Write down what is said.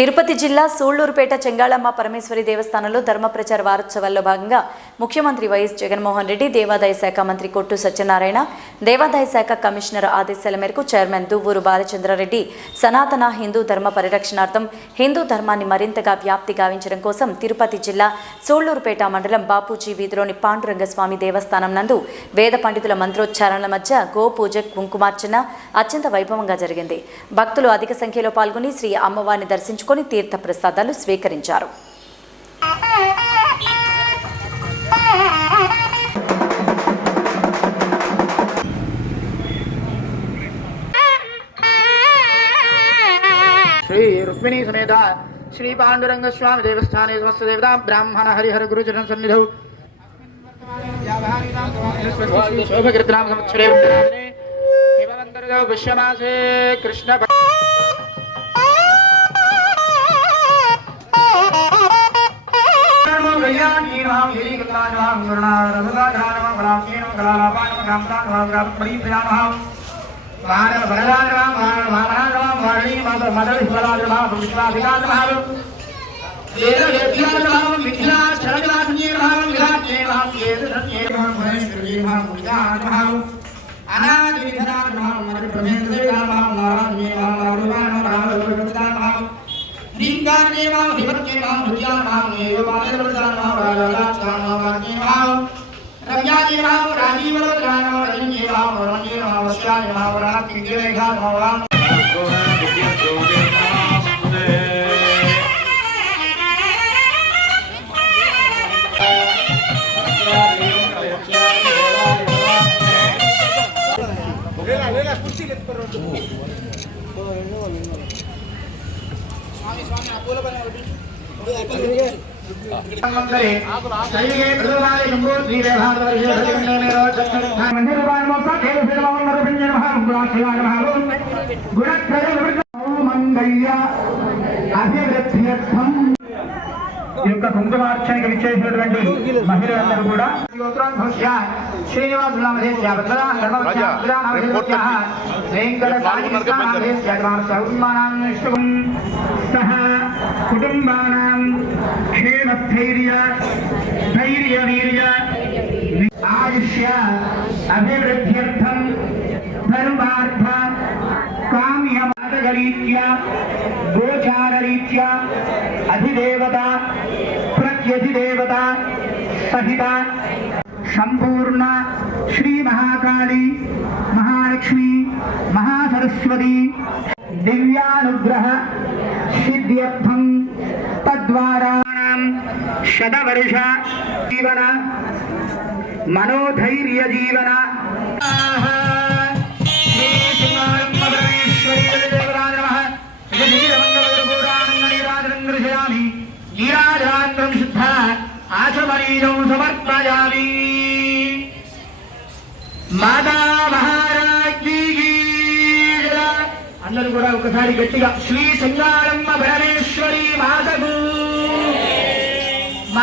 తిరుపతి జిల్లా సూళ్లూరుపేట చెంగాళమ్మ పరమేశ్వరి దేవస్థానంలో ధర్మ ప్రచార వారోత్సవాల్లో భాగంగా ముఖ్యమంత్రి వైఎస్ జగన్మోహన్ రెడ్డి, దేవాదాయ శాఖ మంత్రి కొట్టు సత్యనారాయణ, దేవాదాయ శాఖ కమిషనర్ ఆదేశాల మేరకు చైర్మన్ దువ్వూరు బాలచంద్రారెడ్డి సనాతన హిందూ ధర్మ పరిరక్షణార్థం హిందూ ధర్మాన్ని మరింతగా వ్యాప్తి గావించడం కోసం తిరుపతి జిల్లా సూళ్లూరుపేట మండలం బాపూజీ వీధిలోని పాండురంగస్వామి దేవస్థానం నందు వేద పండితుల మంత్రోచ్చారణల మధ్య గోపూజ, కుంకుమార్చన అత్యంత వైభవంగా జరిగింది. భక్తులు అధిక సంఖ్యలో పాల్గొని శ్రీ అమ్మవారిని దర్శించుకుని తీర్థ ప్రసాదాలు స్వీకరించారు. श्री रुक्मिणी समेत श्री पांडुरंग स्वामी देवस्थाने समस्त देवता ब्राह्मण हरिहर गुरुचरण सन्निधौ शोभकृतनाम संवत्सरे हिमवन्तर्गौ पुष्यमासे कृष्ण కుంకుమార్చనకి విచ్చేసినటువంటి మహిళలందరూ కూడా కుటుంబానాం క్షేమస్థైర్య ధైర్య వీర్య ఆయుష్య అభివృద్ధ్యర్థం ధర్మార్థ కామ్యమాదగరీత్యా గోచారరీత్యా అధిదేవత ప్రత్యధిదేవత సహిత సంపూర్ణ శ్రీ మహాకాళి, మహాలక్ష్మి, మహాసరస్వతి దివ్యానుగ్రహ సిద్ధ్యర్థం తద్వారా శతవర్ష జీవన మనోధైర్య జీవన శుద్ధ ఆచమనీయం సమర్పయామి. మాతా మహారాజ్ఞి అందరూ కూడా ఒకసారి గట్టిగా శ్రీ చెంగాళమ్మ పరమేశ్వరి మాతకు